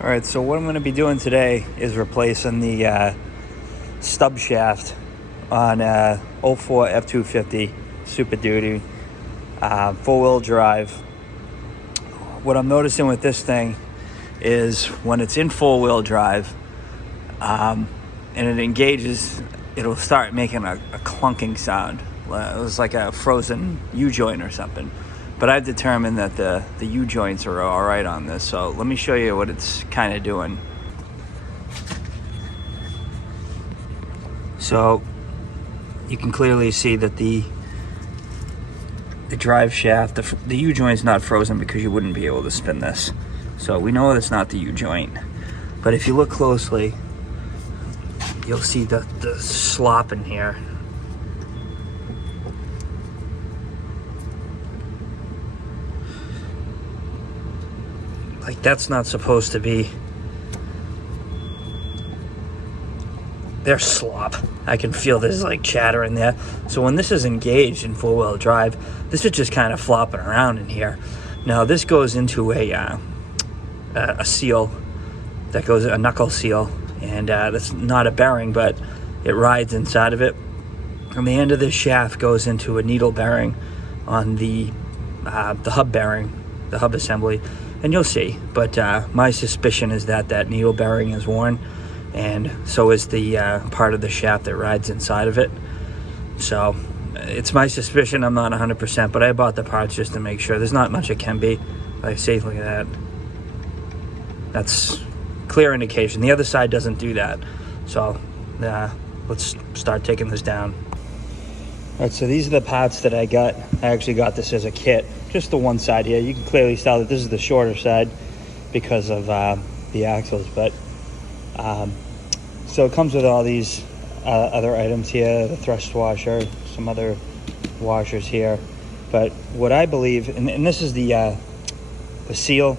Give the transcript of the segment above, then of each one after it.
All right, so what I'm going to be doing today is replacing the stub shaft on 04 F-250 Super Duty, four-wheel drive. What I'm noticing with this thing is when it's in four-wheel drive and it engages, it'll start making a clunking sound. It was like a frozen U-joint or something. But I've determined that the U-joints are all right on this, so let me show you what it's kind of doing. So you can clearly see that the drive shaft, the U-joint's not frozen because you wouldn't be able to spin this. So we know it's not the U-joint. But if you look closely, you'll see the slop in here. Like, that's not supposed to be. There's slop. I can feel there's like chatter in there. So when this is engaged in four-wheel drive, this is just kind of flopping around in here. Now this goes into a seal that goes, a knuckle seal, and that's not a bearing, but it rides inside of it. And the end of this shaft goes into a needle bearing on the hub bearing, the hub assembly, and you'll see. But my suspicion is that that needle bearing is worn, and so is the part of the shaft that rides inside of it. So it's my suspicion. I'm not 100%, but I bought the parts just to make sure. There's not much it can be. Like, see, look at that. That's clear indication. The other side doesn't do that. So let's start taking this down. All right, so these are the parts that I got. I actually got this as a kit. Just the one side here. You can clearly tell that this is the shorter side because of the axles. But so it comes with all these other items here, the thrust washer, some other washers here. But what I believe, and this is the seal,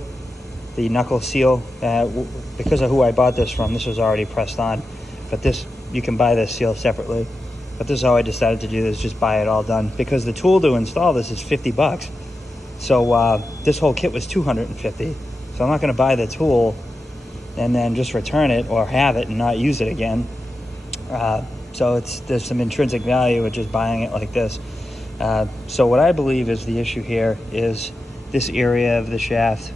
the knuckle seal. Because of who I bought this from, this was already pressed on. But this, you can buy this seal separately. But this is how I decided to do this, just buy it all done. Because the tool to install this is $50. So this whole kit was $250. So I'm not going to buy the tool and then just return it or have it and not use it again. So there's some intrinsic value with just buying it like this. So what I believe is the issue here is this area of the shaft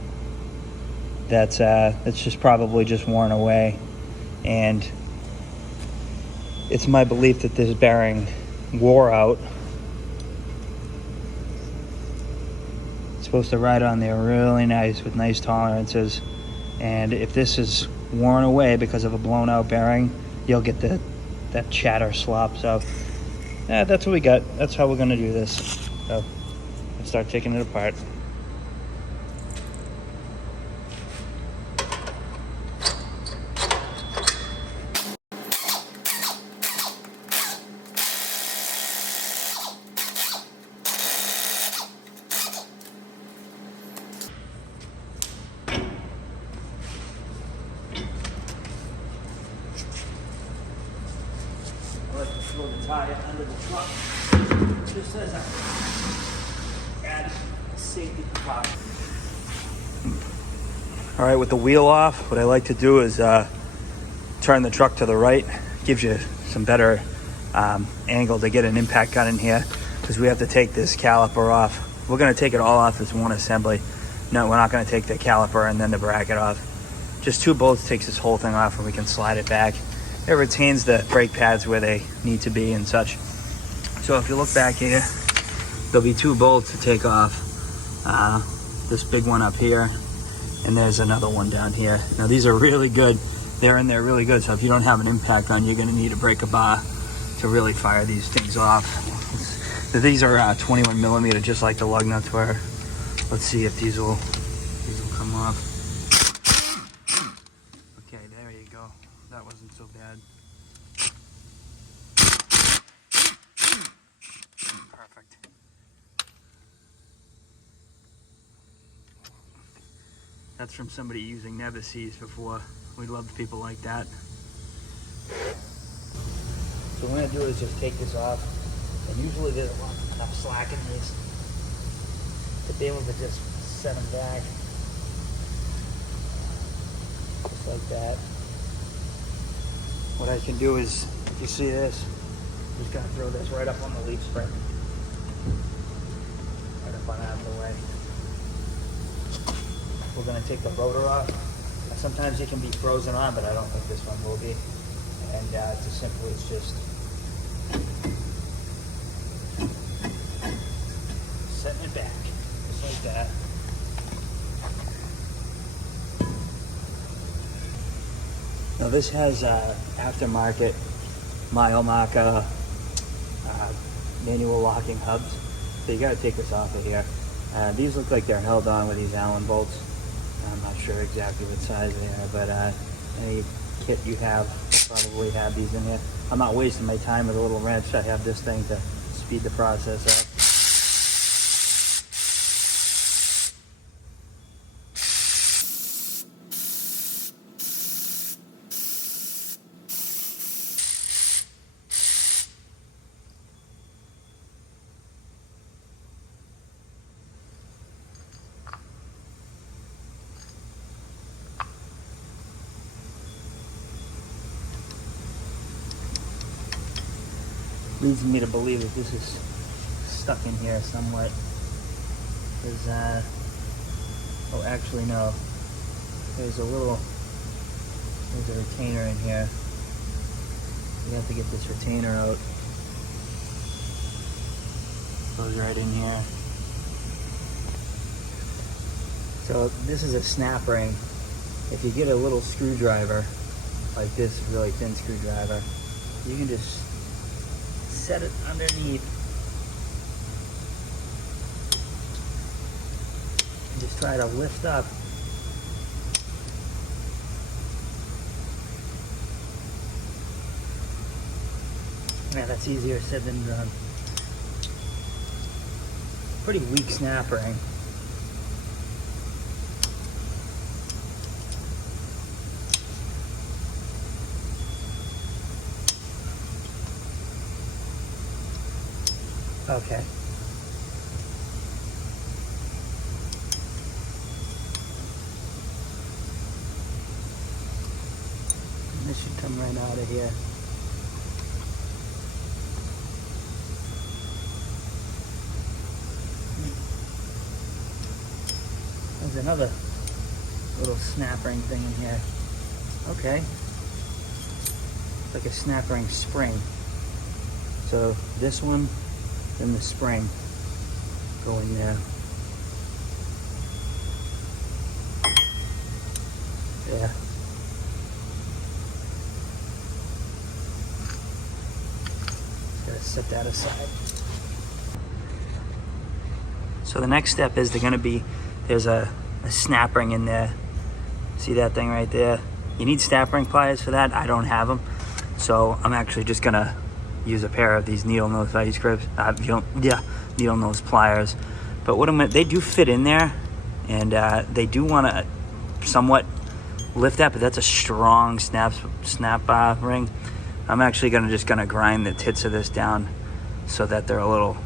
that's just probably just worn away. And it's my belief that this bearing wore out. It's supposed to ride on there really nice with nice tolerances. And if this is worn away because of a blown out bearing, you'll get that chatter slop. So yeah, that's what we got. That's how we're gonna do this. So let's start taking it apart. Throw the tire under the truck just as a added safety precaution. All right, with the wheel off, what I like to do is turn the truck to the right. Gives you some better angle to get an impact gun in here, because we have to take this caliper off. We're going to take it all off as one assembly. No, we're not going to take the caliper and then the bracket off. Just two bolts takes this whole thing off, and we can slide it back. It retains the brake pads where they need to be and such. So if you look back here, there'll be two bolts to take off. This big one up here, and there's another one down here. Now these are really good. They're in there really good, so if you don't have an impact gun, you're gonna need to break a bar to really fire these things off. These are 21 millimeter, just like the lug nuts were. Let's see if these will come off. Okay, there you go. That wasn't so bad. Perfect. That's from somebody using Never-Seas before. We loved people like that. So what we're gonna do is just take this off. And usually there's enough slack in these to be able to just set them back. like that. What I can do is, if you see this, just gotta throw this right up on the leaf spring. Right up on out of the way. We're gonna take the rotor off. Sometimes it can be frozen on, but I don't think this one will be. And it's as simple as just setting it back, just like that. Now this has aftermarket mile marker manual locking hubs, so you got to take this off of here. These look like they're held on with these Allen bolts. I'm not sure exactly what size they are, but any kit you have probably have these in here. I'm not wasting my time with a little wrench. I have this thing to speed the process up. Leads me to believe that this is stuck in here somewhat. Because, oh, actually no. There's a retainer in here. You have to get this retainer out. Goes right in here. So this is a snap ring. If you get a little screwdriver, like this really thin screwdriver, you can just set it underneath and just try to lift up. Man, that's easier said than done. Pretty weak snap ring. Okay. This should come right out of here. There's another little snap ring thing in here. Okay. Like a snap ring spring. So this one, then the spring go in there. Yeah. Just gotta set that aside. So the next step is there's a snap ring in there. See that thing right there? You need snap ring pliers for that. I don't have them. So I'm actually just gonna use a pair of these needle nose vice grips. Needle nose pliers. But they do fit in there, and they do want to somewhat lift that. But that's a strong snap ring. I'm actually just gonna grind the tits of this down so that they're a little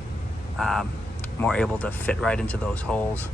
more able to fit right into those holes.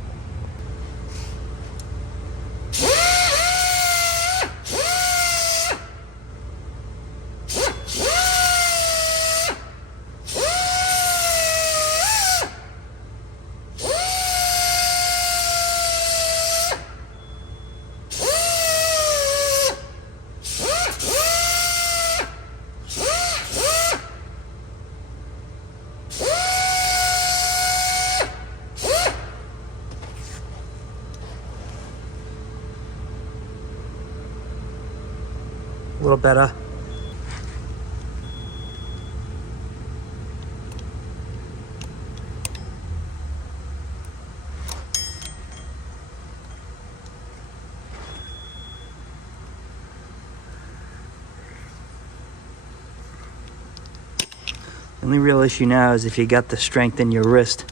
A little better. The only real issue now is if you got the strength in your wrist.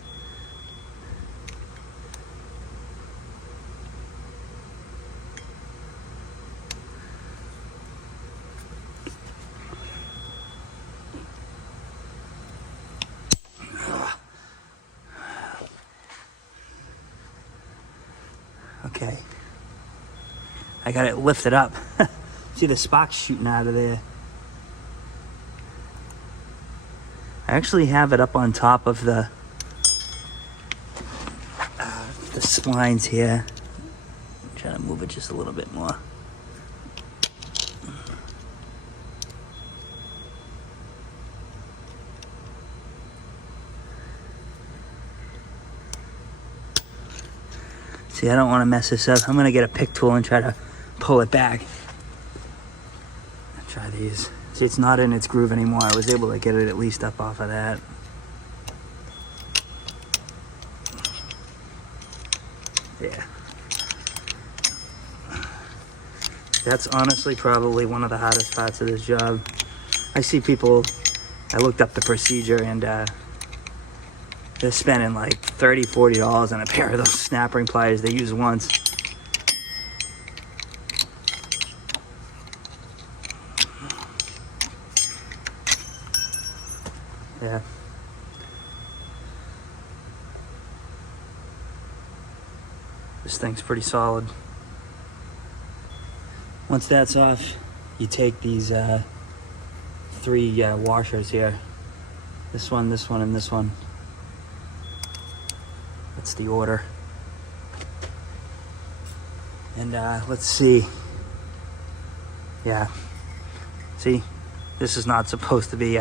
Okay, I got it lifted up. See the sparks shooting out of there. I actually have it up on top of the splines here. I'm trying to move it just a little bit more. See, I don't want to mess this up. I'm going to get a pick tool and try to pull it back. I'll try these. See, it's not in its groove anymore. I was able to get it at least up off of that. Yeah. That's honestly probably one of the hardest parts of this job. I see people, I looked up the procedure, and they're spending like $30, $40 on a pair of those snap ring pliers they use once. Yeah. This thing's pretty solid. Once that's off, you take these 3 washers here. This one, and this one. That's the order. And let's see. Yeah. See, this is not supposed to be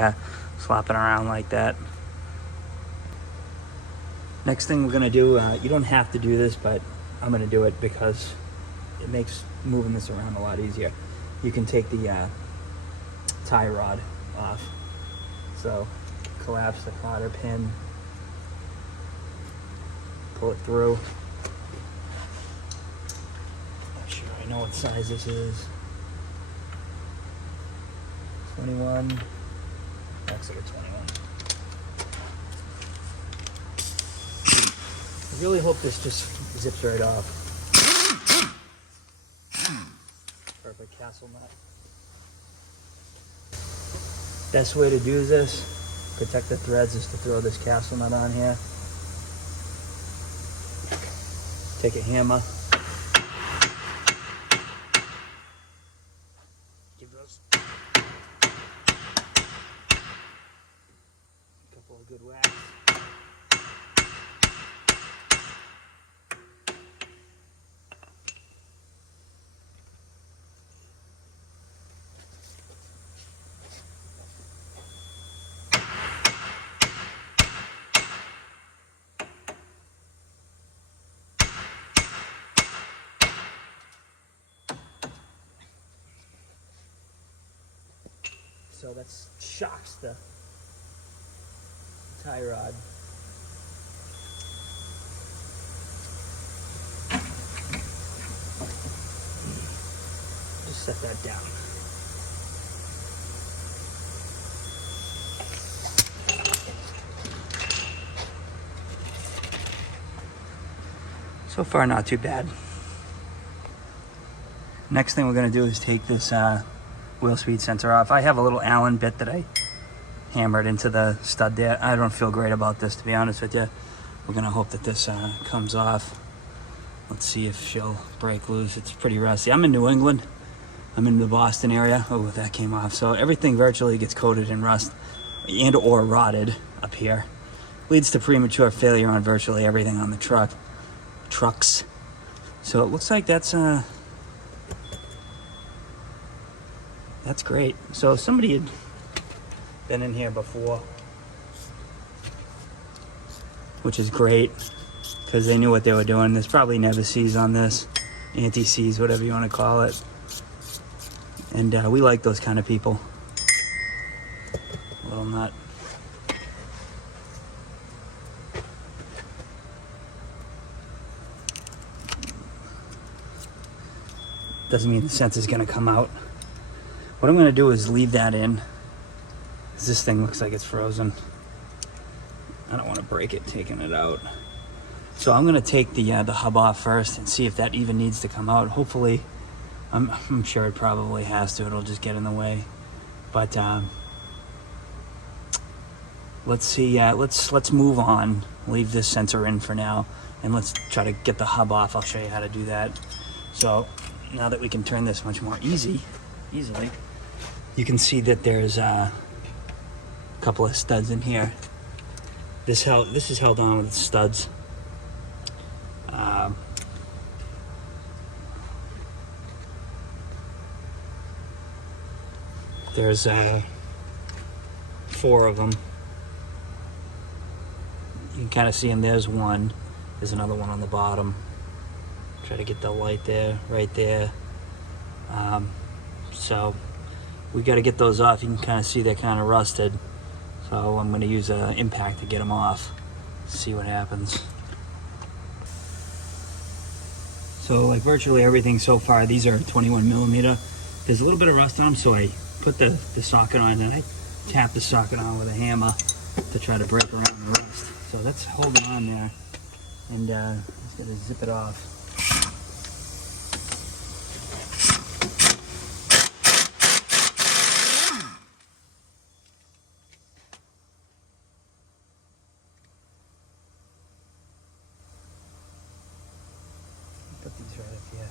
flopping around like that. Next thing we're gonna do, you don't have to do this, but I'm gonna do it because it makes moving this around a lot easier. You can take the tie rod off. So collapse the cotter pin, pull it through. Not sure I know what size this is. 21. Looks like a 21. I really hope this just zips right off. Perfect castle nut. Best way to do this, protect the threads, is to throw this castle nut on here. Take a hammer. Give those a couple of good whacks. So that shocks the tie rod. Just set that down. So far, not too bad. Next thing we're going to do is take this wheel speed sensor off. I have a little Allen bit that I hammered into the stud there. I don't feel great about this, to be honest with you. We're gonna hope that this comes off. Let's see if she'll break loose. It's pretty rusty. I'm in New England. I'm in the Boston area. Oh, that came off. So everything virtually gets coated in rust and or rotted up here. Leads to premature failure on virtually everything on the trucks. So it looks like that's great. So somebody had been in here before, which is great because they knew what they were doing. There's probably never C's on this, anti-C's, whatever you want to call it. And we like those kind of people. A little nut. Doesn't mean the sensor's gonna come out. What I'm going to do is leave that in, because this thing looks like it's frozen. I don't want to break it taking it out. So I'm going to take the hub off first and see if that even needs to come out. Hopefully, I'm sure it probably has to. It'll just get in the way. But let's see. Let's move on. Leave this sensor in for now, and let's try to get the hub off. I'll show you how to do that. So now that we can turn this much more easy, easily. You can see that there's a couple of studs in here. This is held on with studs. There's 4 of them. You can kind of see them. There's one. There's another one on the bottom. Try to get the light there, right there. So we got to get those off. You can kind of see they're kind of rusted. So I'm going to use an impact to get them off. See what happens. So like virtually everything so far, these are 21 millimeter. There's a little bit of rust on them, so I put the socket on and I tap the socket on with a hammer to try to break around the rust. So that's holding on there, and just gonna zip it off. Put these right up here.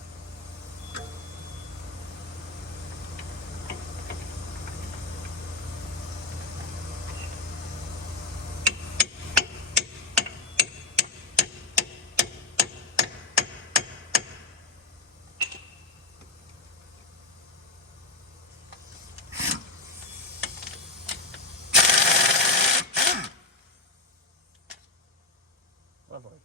Lovely.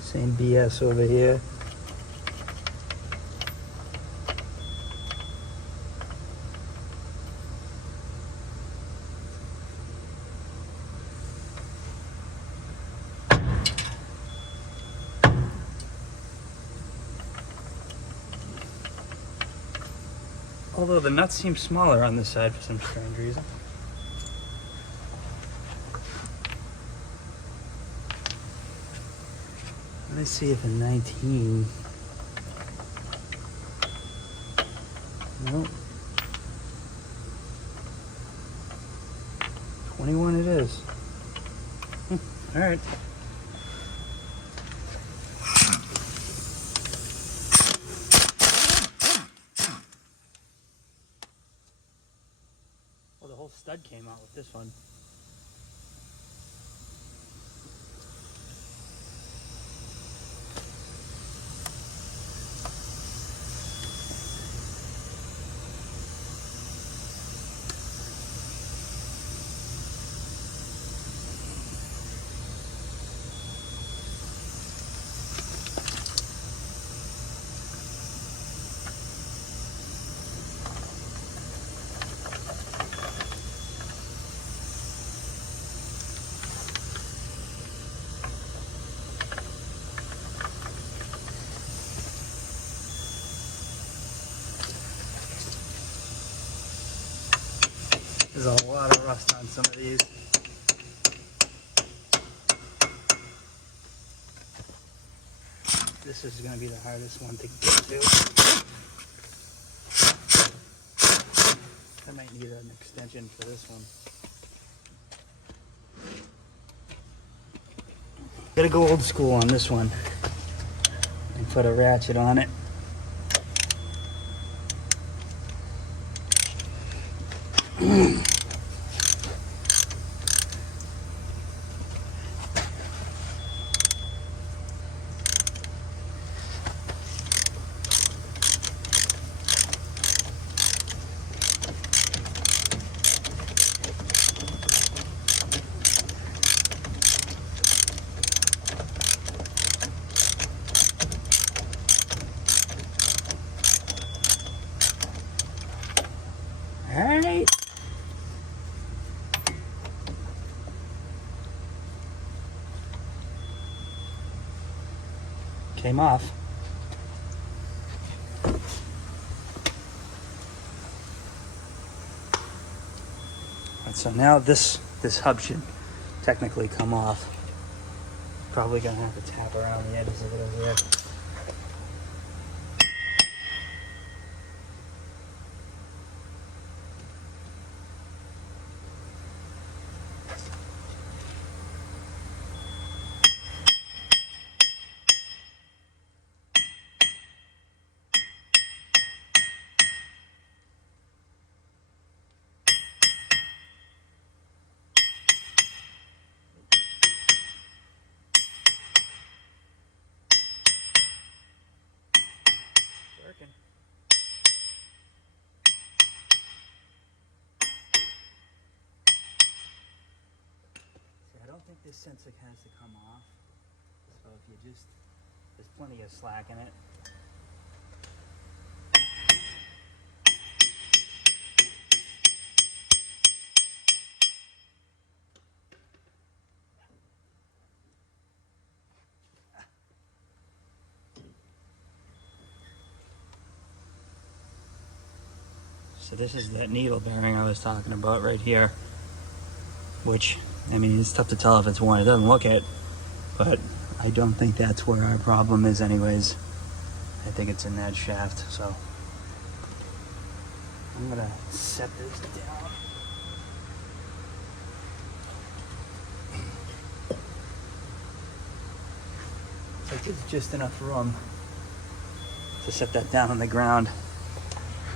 Same BS over here. Although the nuts seem smaller on this side for some strange reason. Let's see if a 19. Nope. 21 it is. All right. Well, the whole stud came out with this one. There's a lot of rust on some of these. This is going to be the hardest one to get to. I might need an extension for this one. Gotta go old school on this one and put a ratchet on it. right. Came off. And so now this hub should technically come off. Probably gonna have to tap around the edges of it over there. Working. See, I don't think this sensor has to come off. So if you just, there's plenty of slack in it. So this is that needle bearing I was talking about right here, which, I mean, it's tough to tell if it's one. It doesn't look it, but I don't think that's where our problem is anyways. I think it's in that shaft, so I'm gonna set this down. Like it's just enough room to set that down on the ground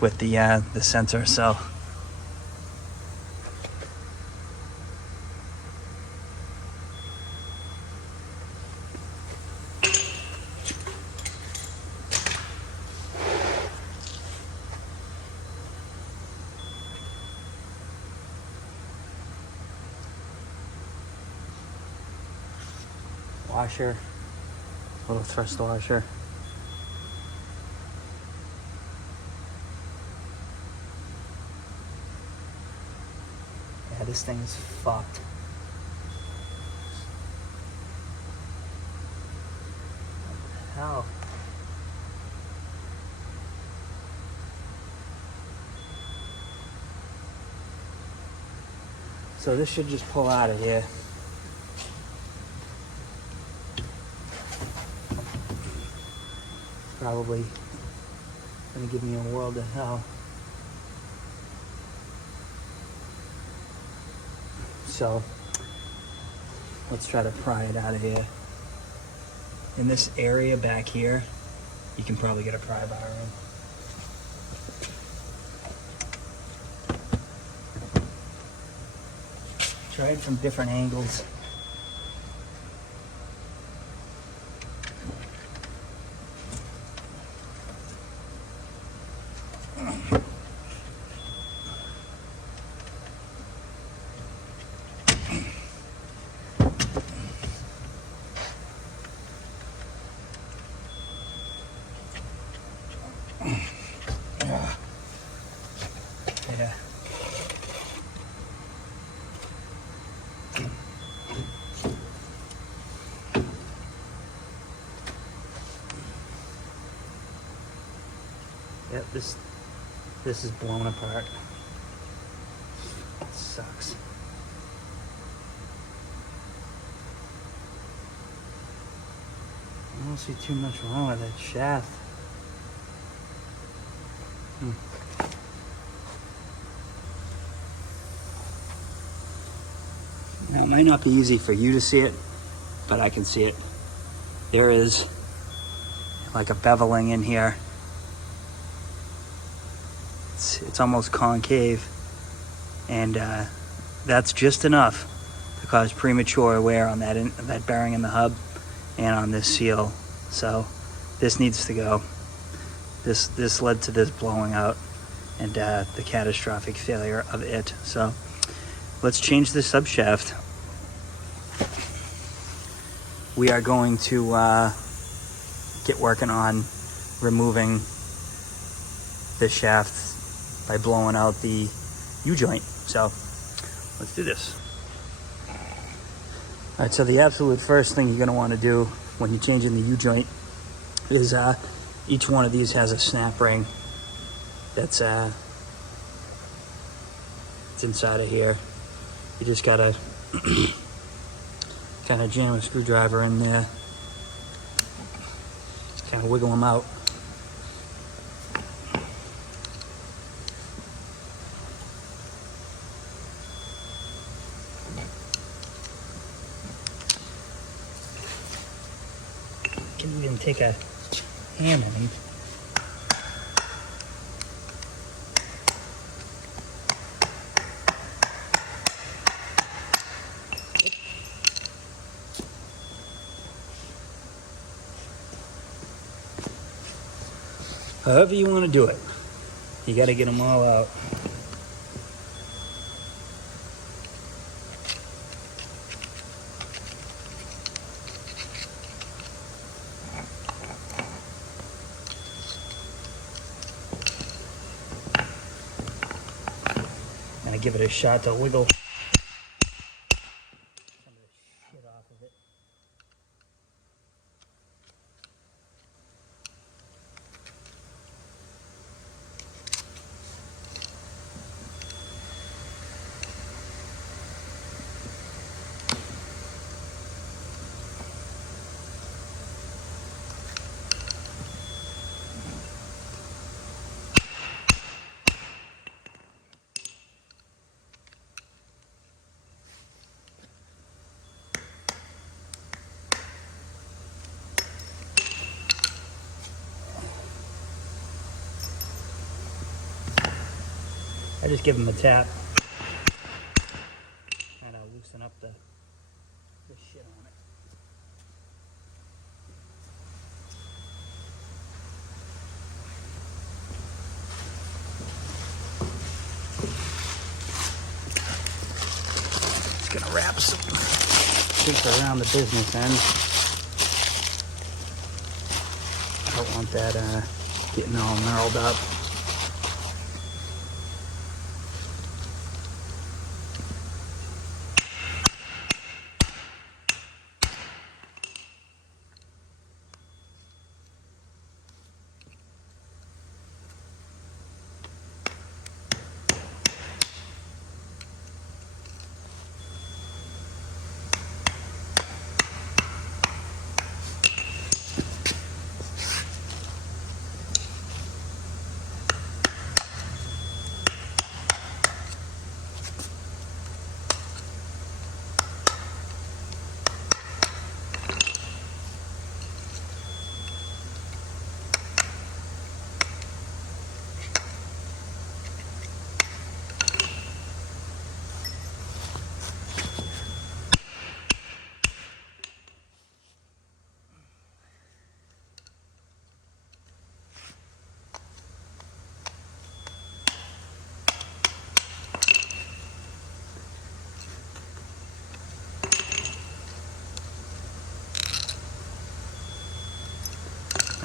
with the sensor, so washer, little thrust washer. Yeah, this thing is fucked. What the hell? So this should just pull out of here. Probably gonna give me a world of hell. So let's try to pry it out of here. In this area back here, you can probably get a pry bar in. Try it from different angles. Yeah. Yep, this is blown apart. It sucks. I don't see too much wrong with that shaft. Now, it might not be easy for you to see it, but I can see it. There is like a beveling in here. It's almost concave, and that's just enough to cause premature wear on that bearing in the hub and on this seal. So this needs to go. This led to this blowing out and the catastrophic failure of it. So let's change the subshaft. We are going to get working on removing the shaft by blowing out the U-joint. So let's do this. All right, so the absolute first thing you're going to want to do when you're changing the U-joint is each one of these has a snap ring that's it's inside of here. You just got to kind of jam a screwdriver in there, kind of wiggle them out. You can even take a hammer and however you want to do it, you got to get them all out. And I give it a shot to wiggle some of the shit off of it. I just give them a tap, and I'll loosen up the shit on it. Just gonna wrap some tape around the business end. I don't want that getting all gnarled up.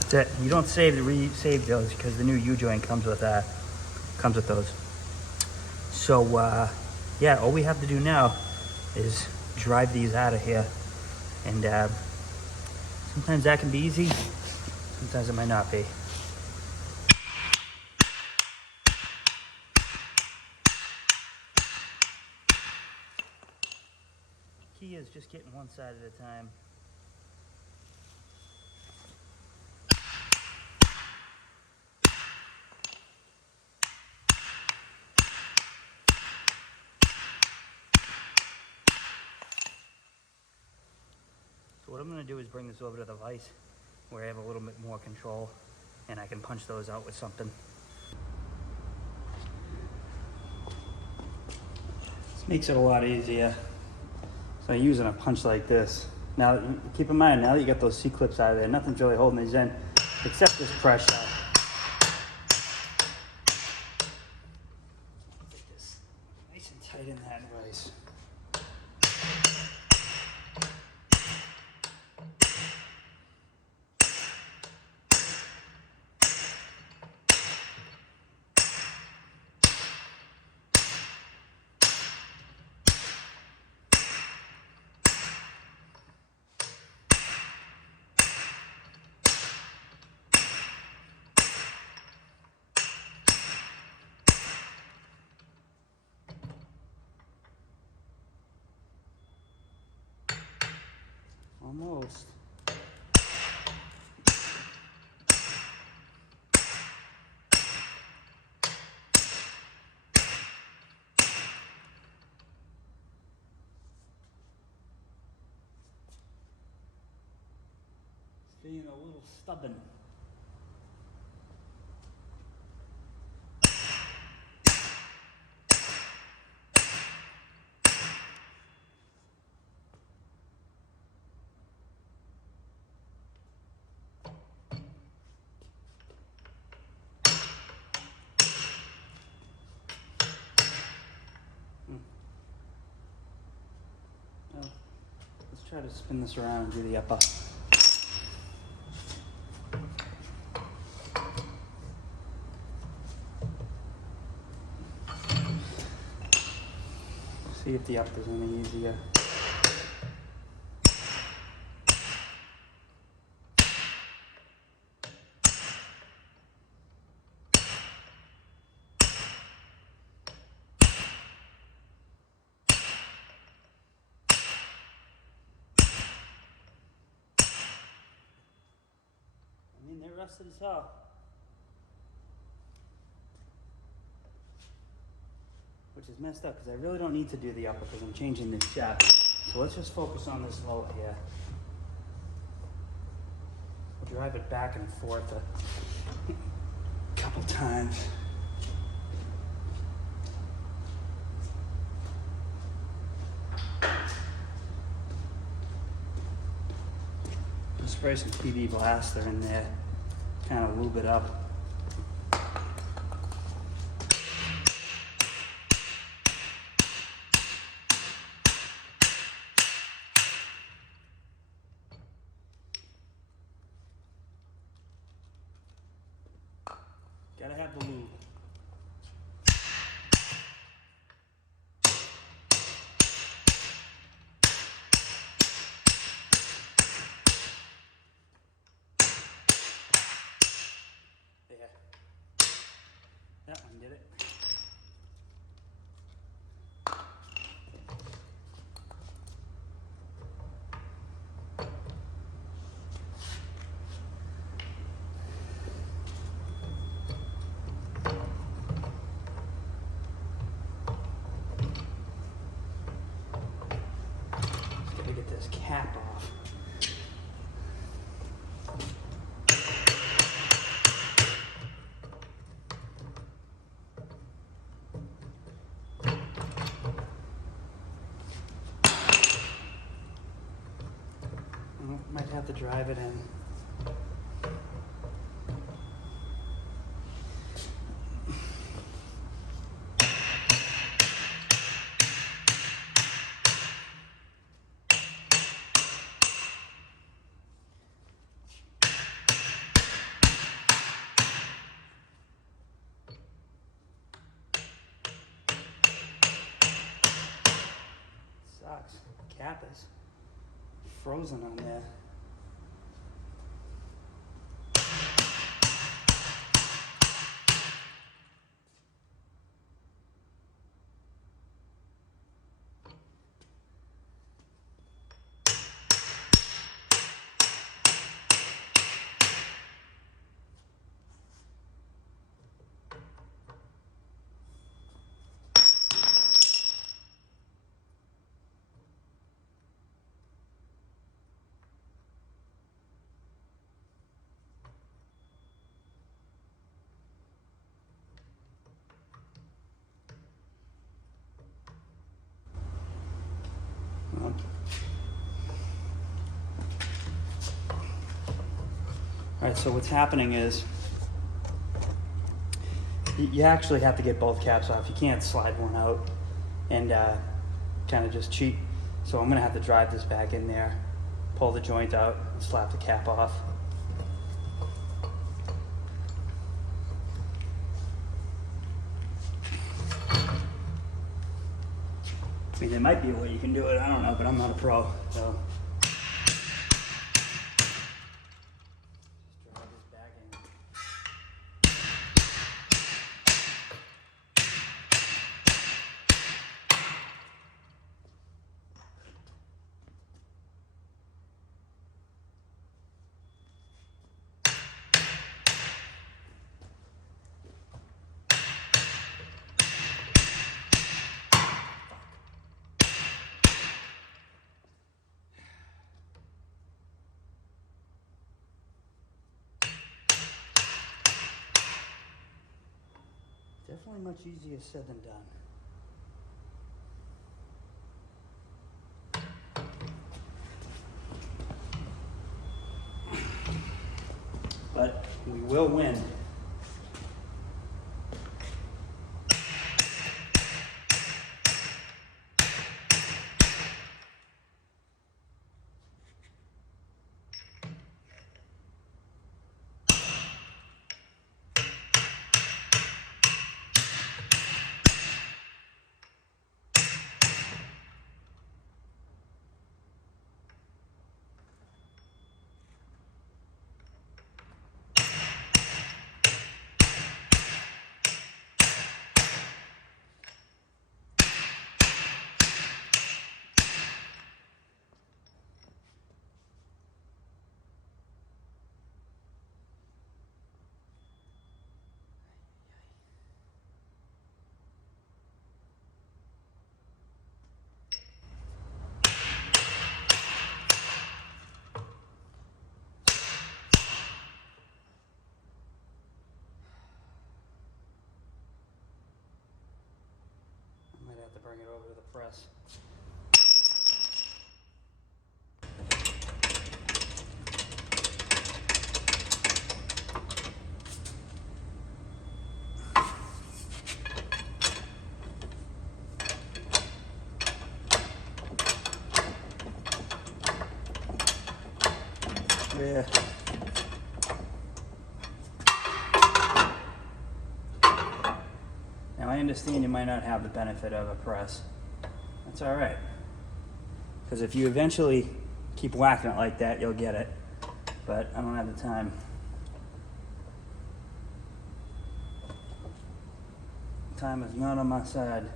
That's it. You don't save those because the new U-joint comes with those. So yeah, all we have to do now is drive these out of here, and sometimes that can be easy, sometimes it might not be. Key is just getting one side at a time. So what I'm going to do is bring this over to the vise where I have a little bit more control and I can punch those out with something. This makes it a lot easier. So I'm using a punch like this. Now keep in mind, now that you got those C-clips out of there, nothing's really holding these in except this pressure. Get this nice and tight in that vise. Almost. It's being a little stubborn. Well, let's try to spin this around and do the upper. See if the up is any easier. I mean, they're rusted as hell. Which is messed up because I really don't need to do the upper because I'm changing this shaft. So let's just focus on this lower here. We'll drive it back and forth a couple times. Spray some PV Blaster in there, kind of lube it up. Gotta have the lube. That one did it. Gotta get this cap off. Might have to drive it in. Sucks. Cap is frozen on there. All right, so what's happening is you actually have to get both caps off. You can't slide one out and kind of just cheat. So I'm gonna have to drive this back in there, pull the joint out, and slap the cap off. I mean, there might be a way you can do it, I don't know, but I'm not a pro, so. Just drive this back in. definitely much easier said than done. But we will win. I might have to bring it over to the press. Yeah. Now I understand you might not have the benefit of a press. That's all right. Because if you eventually keep whacking it like that, you'll get it. But I don't have the time. Time is not on my side.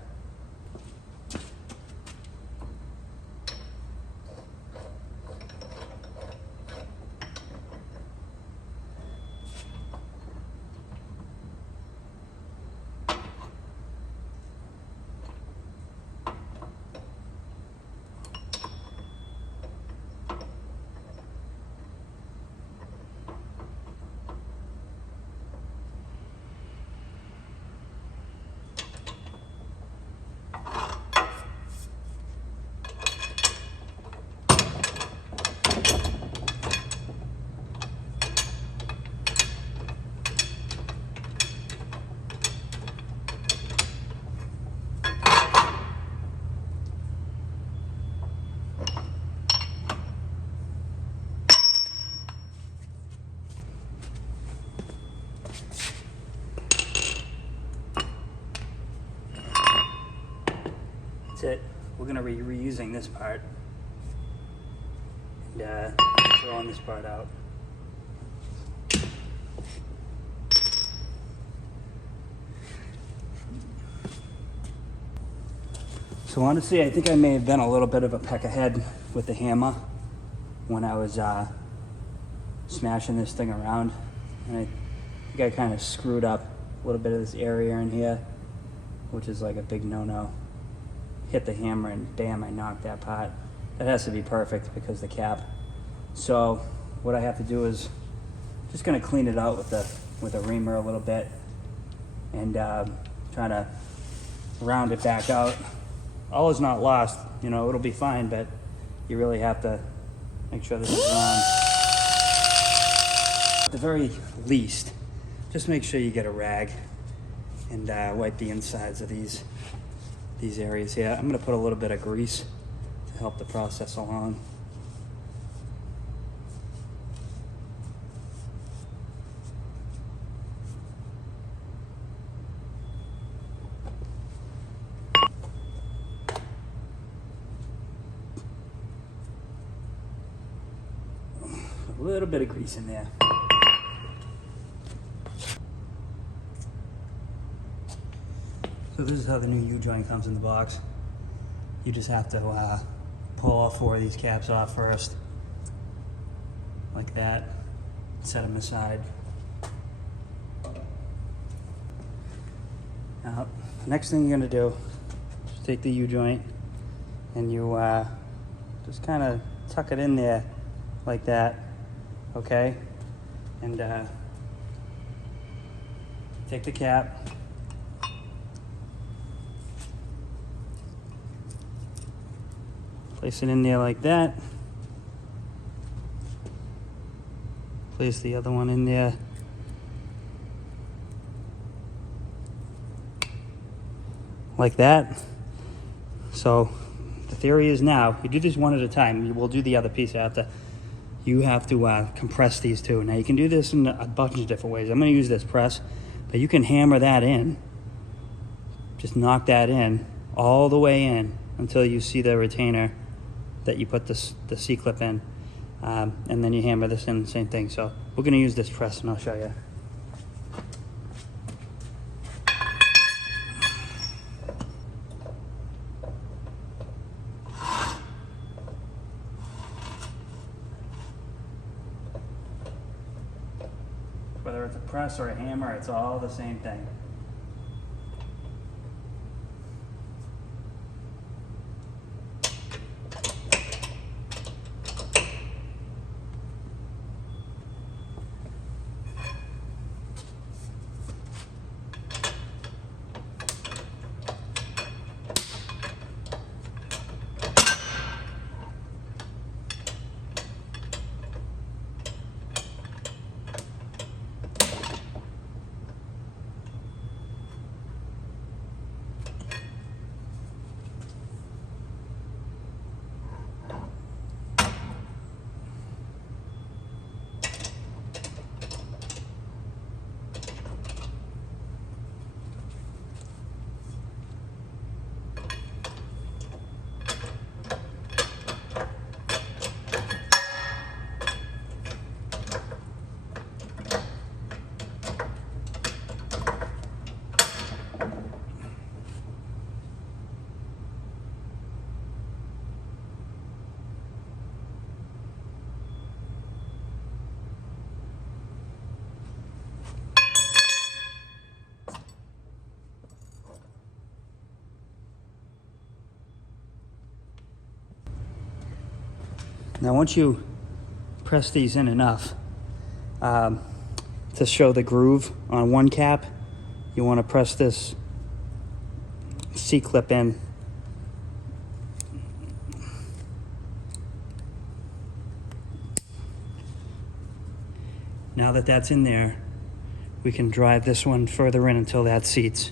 That's it. We're gonna be reusing this part and throwing this part out. So honestly, I think I may have been a little bit of a peck ahead with the hammer when I was smashing this thing around. And I think I kind of screwed up a little bit of this area in here, which is like a big no-no. Hit the hammer and bam, I knocked that part. That has to be perfect because the cap. So what I have to do is just gonna clean it out with a reamer a little bit and try to round it back out. All is not lost, you know, it'll be fine, but you really have to make sure this is round. At the very least, just make sure you get a rag and wipe the insides of these areas here. I'm gonna put a little bit of grease to help the process along. A little bit of grease in there. So this is how the new U-joint comes in the box. You just have to pull all 4 of these caps off first, like that. Set them aside. Now, next thing you're gonna do is take the U-joint and you just kind of tuck it in there like that, okay? And take the cap Place it in there like that. Place the other one in there. Like that. So the theory is now, you do this one at a time. You will do the other piece after. You have to compress these two. Now you can do this in a bunch of different ways. I'm going to use this press, but you can hammer that in. Just knock that in all the way in until you see the retainer that you put the C-clip in. And then you hammer this in, same thing. So we're going to use this press and I'll show you. Whether it's a press or a hammer, it's all the same thing. Now once you press these in enough to show the groove on one cap, you want to press this C-clip in. Now that that's in there, we can drive this one further in until that seats.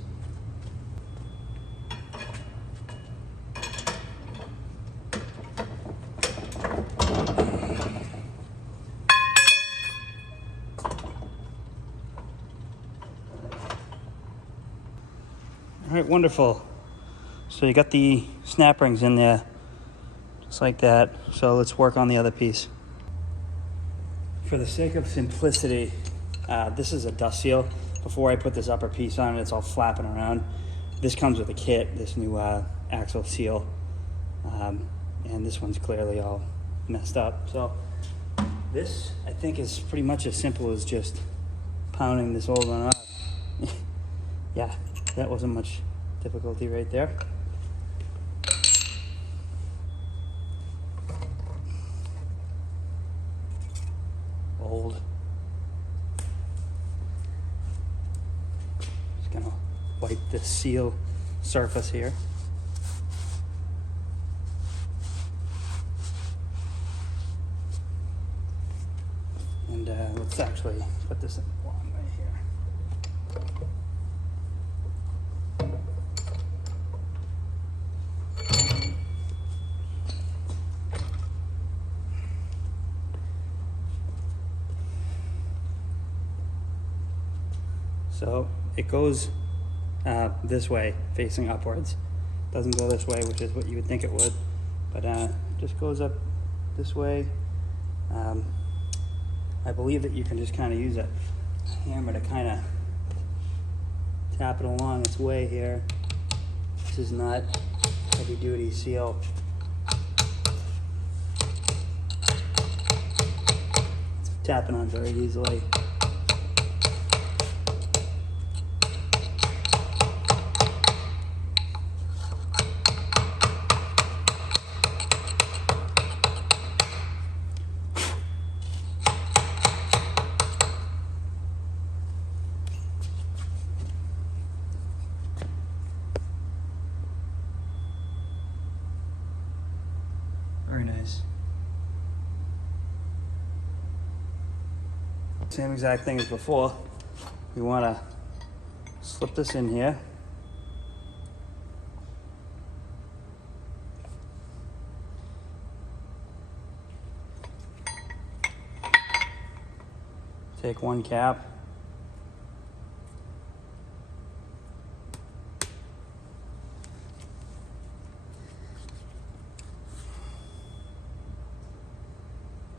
All right, wonderful. So you got the snap rings in there, just like that. So let's work on the other piece. For the sake of simplicity, this is a dust seal. Before I put this upper piece on, it's all flapping around. This comes with a kit, this new axle seal. And this one's clearly all messed up. So this, I think, is pretty much as simple as just pounding this old one off. Yeah, that wasn't much difficulty right there. Old. Just gonna wipe the seal surface here. And let's actually put this in one right here. So it goes this way, facing upwards. Doesn't go this way, which is what you would think it would, but just goes up this way. I believe that you can just kind of use a hammer to kind of tap it along its way here. This is not heavy duty seal. It's tapping on very easily. nice. Same exact thing as before. We want to slip this in here. Take one cap.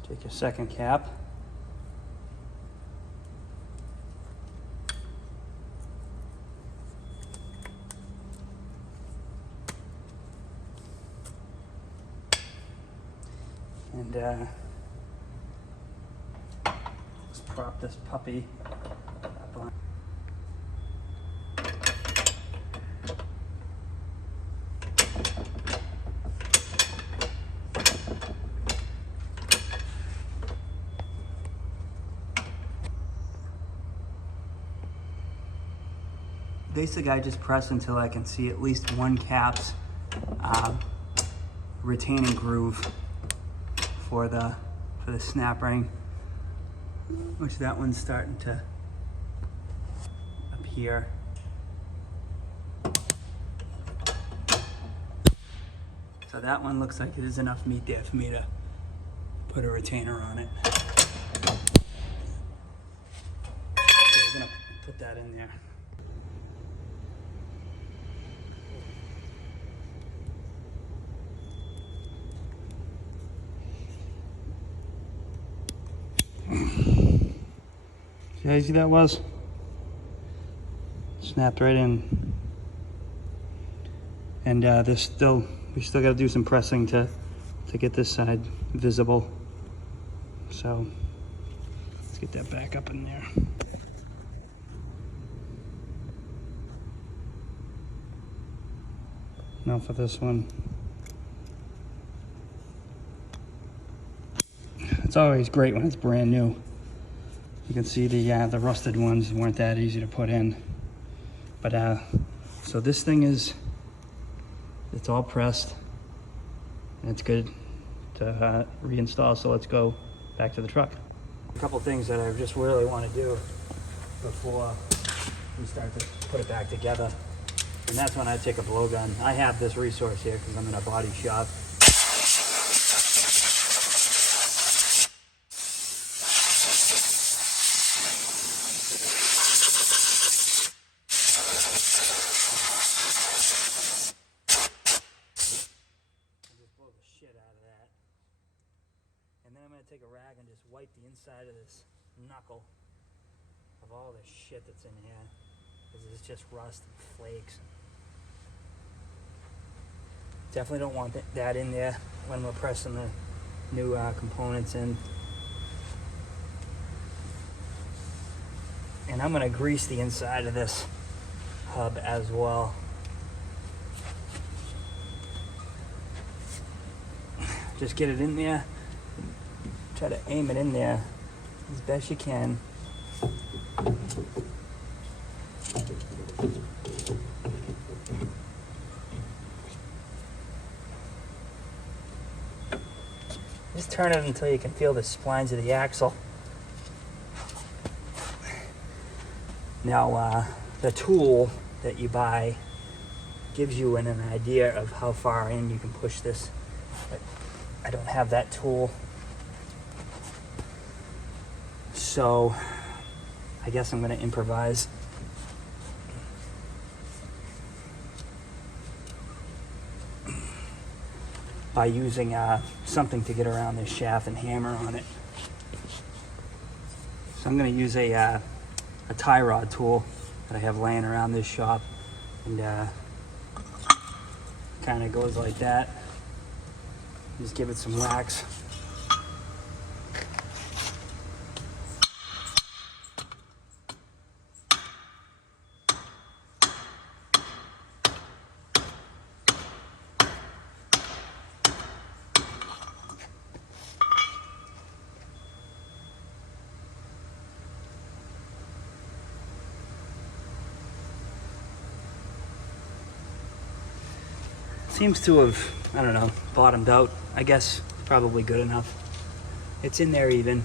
Take your second cap. And let's prop this puppy up on. Basically, I just press until I can see at least one cap's retaining groove for the snap ring, which that one's starting to appear. So that one looks like it is enough meat there for me to put a retainer on it. So we're gonna put that in there. See how easy that was? Snapped right in. And we still got to do some pressing to get this side visible. So let's get that back up in there. Now for this one. It's always great when it's brand new. You can see the rusted ones weren't that easy to put in. But so this thing it's all pressed and it's good to reinstall. So let's go back to the truck. A couple things that I just really want to do before we start to put it back together. And that's when I take a blowgun. I have this resource here because I'm in a body shop. And then I'm going to take a rag and just wipe the inside of this knuckle of all the shit that's in here, because it's just rust and flakes. Definitely don't want that in there when we're pressing the new components in. And I'm going to grease the inside of this hub as well. Just get it in there. Try to aim it in there as best you can. Just turn it until you can feel the splines of the axle. Now, the tool that you buy gives you an idea of how far in you can push this, but I don't have that tool. So I guess I'm going to improvise. By using something to get around this shaft and hammer on it. So I'm going to use a tie rod tool that I have laying around this shop, and kind of goes like that. Just give it some wax. Seems to have, I don't know, bottomed out. I guess probably good enough. It's in there even.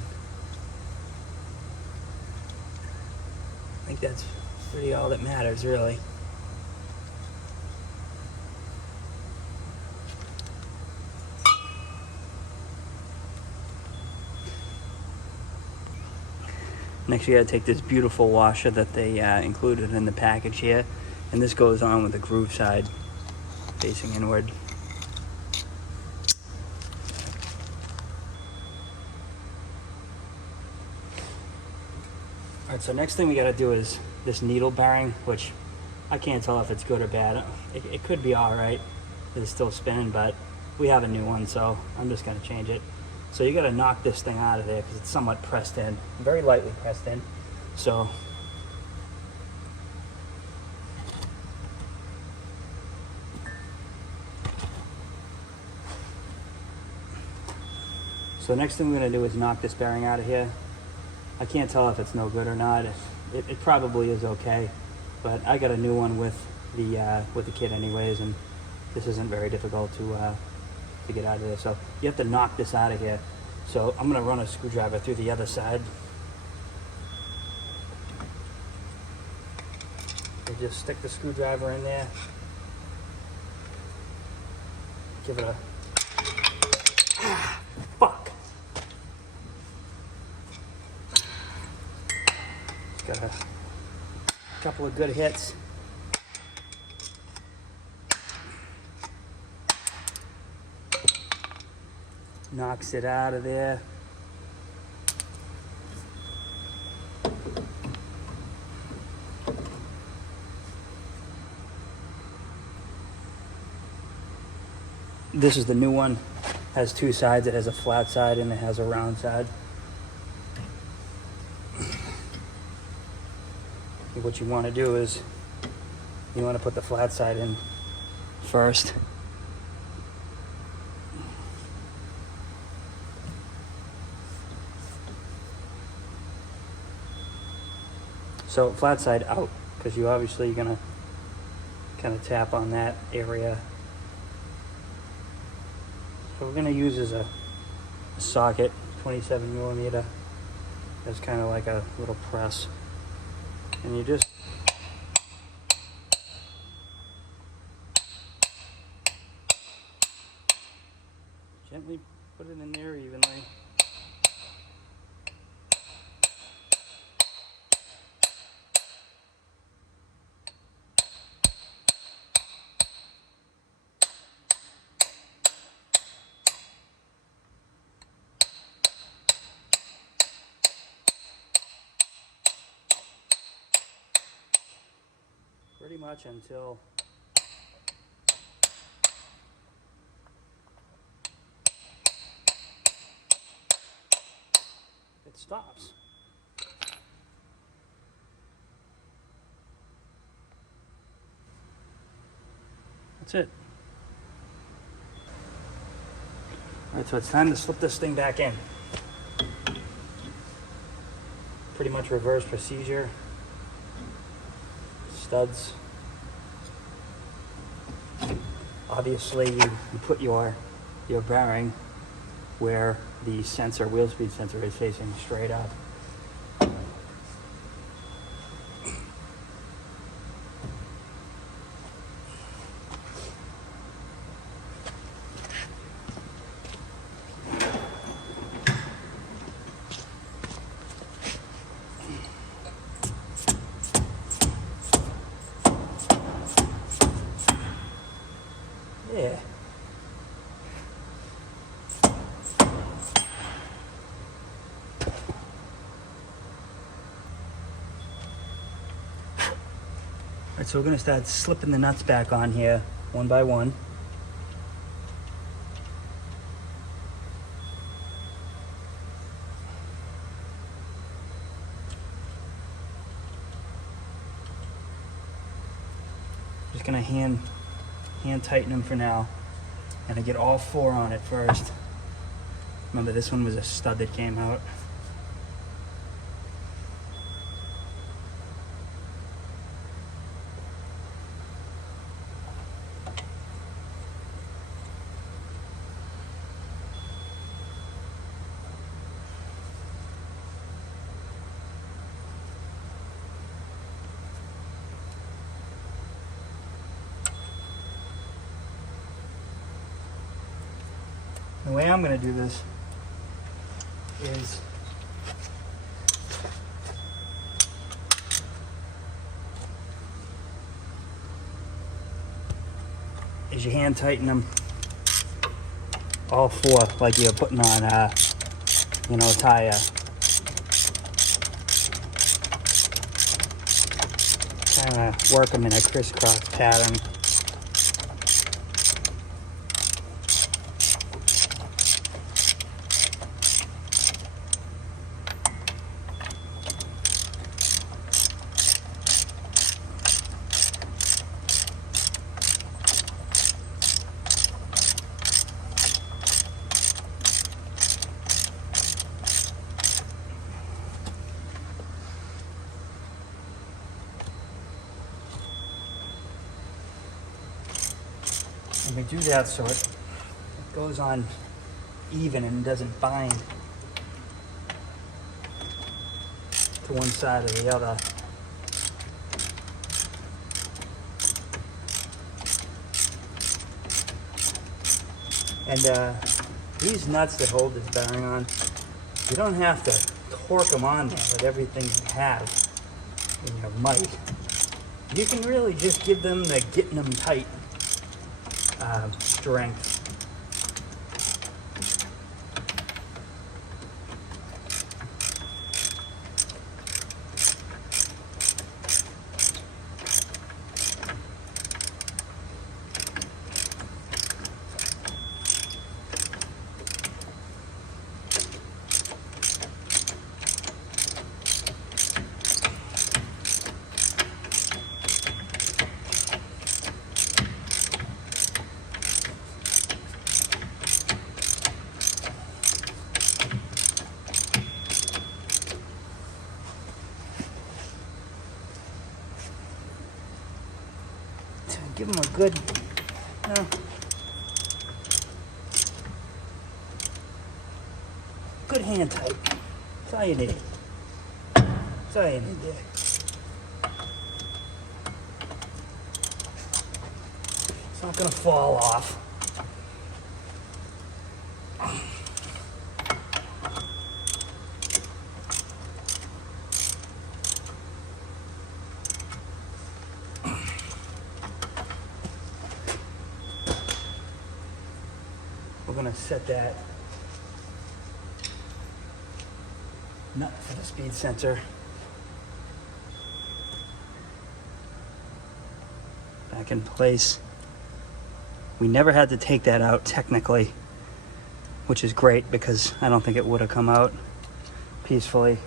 I think that's really all that matters, really. Next, you gotta take this beautiful washer that they included in the package here, and this goes on with the groove side facing inward. All right, so next thing we gotta do is this needle bearing, which I can't tell if it's good or bad. It could be all right. It's still spinning, but we have a new one, so I'm just gonna change it. So you gotta knock this thing out of there because it's somewhat pressed in, very lightly pressed in. So next thing we're gonna do is knock this bearing out of here. I can't tell if it's no good or not. It probably is okay, but I got a new one with the kit anyways, and this isn't very difficult to get out of there. So you have to knock this out of here. So I'm gonna run a screwdriver through the other side. You just stick the screwdriver in there. Give it a fuck. Just got a couple of good hits. Knocks it out of there. This is the new one. Has two sides. It has a flat side and it has a round side. What you want to do is you want to put the flat side in first. So flat side out, because you're gonna kind of tap on that area. So we're gonna use as a socket, 27 millimeter, as kind of like a little press, and you just gently put it in there evenly. Pretty much until it stops. That's it. All right, so it's time to slip this thing back in. Pretty much reverse procedure. Studs. Obviously, you put your bearing where the sensor, wheel speed sensor, is facing straight up. Yeah. All right, so we're gonna start slipping the nuts back on here, one by one. Just gonna hand tighten them for now. And I get all four on it first. Remember, this one was a stud that came out. The way I'm going to do this is you hand tighten them all four like you're putting on a tire. Kind of work them in a crisscross pattern. And we do that so it goes on even and doesn't bind to one side or the other. And these nuts that hold this bearing on, you don't have to torque them on there with everything you have in your mic. You can really just give them the getting them tight strength. Give them a good, good hand tight. That's all you need. That's all you need there. It's not gonna fall off. We're going to set that nut for the speed sensor back in place. We never had to take that out technically, which is great because I don't think it would have come out peacefully.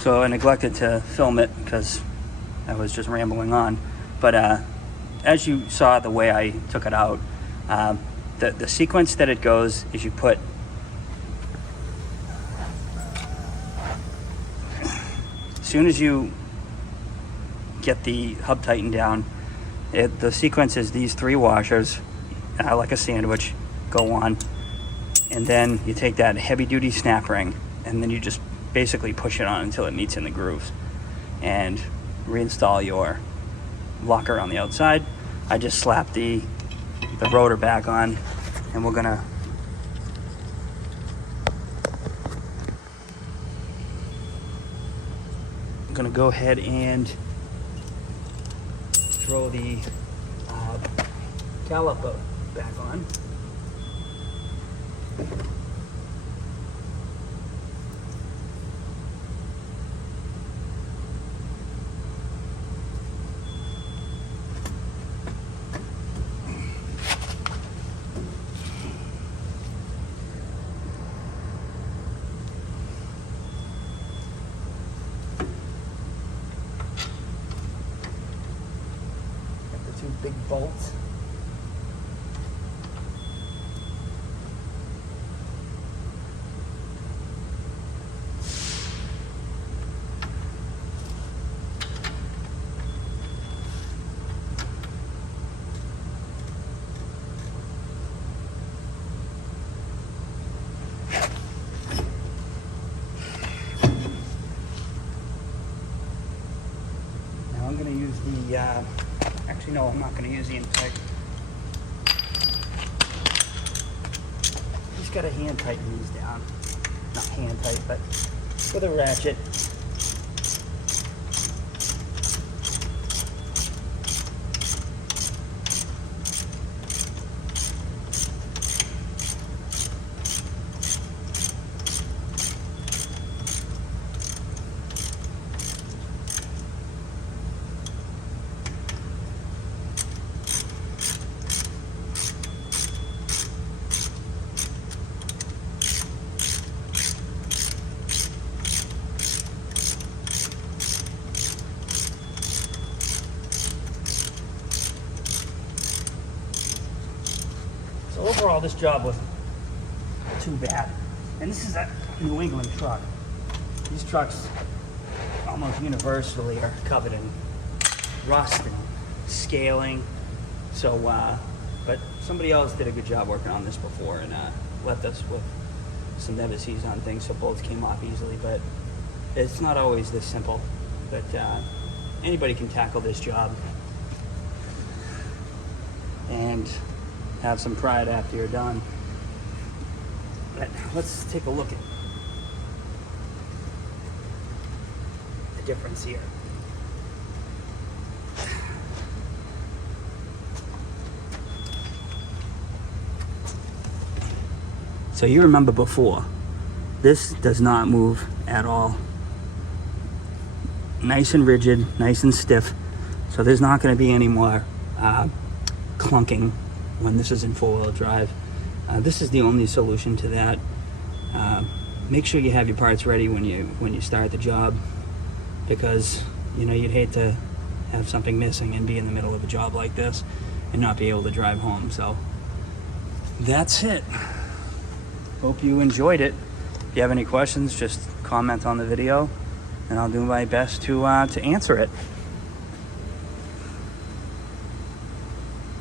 So I neglected to film it because I was just rambling on. But as you saw the way I took it out, the sequence that it goes is you put as soon as you get the hub tightened down, the sequence is these three washers, like a sandwich, go on, and then you take that heavy duty snap ring and then you just basically push it on until it meets in the grooves and reinstall your locker on the outside. I just slapped the rotor back on, and we're gonna go ahead and throw the caliper back on. Big bolts. Actually, no, I'm not going to use the impact. Just got to hand tighten these down. Not hand tight, but with a ratchet. So overall, this job wasn't too bad. And this is a New England truck. These trucks almost universally are covered in rust and scaling. So, but somebody else did a good job working on this before and left us with some nevices on things so bolts came off easily. But it's not always this simple. But anybody can tackle this job and have some pride after you're done. But let's take a look at the difference here. So you remember before, this does not move at all. Nice and rigid, nice and stiff. So there's not going to be any more clunking when this is in four-wheel drive. This is the only solution to that. Make sure you have your parts ready when you start the job, because you know you'd hate to have something missing and be in the middle of a job like this and not be able to drive home. So that's it. Hope you enjoyed it. If you have any questions, just comment on the video and I'll do my best to answer it.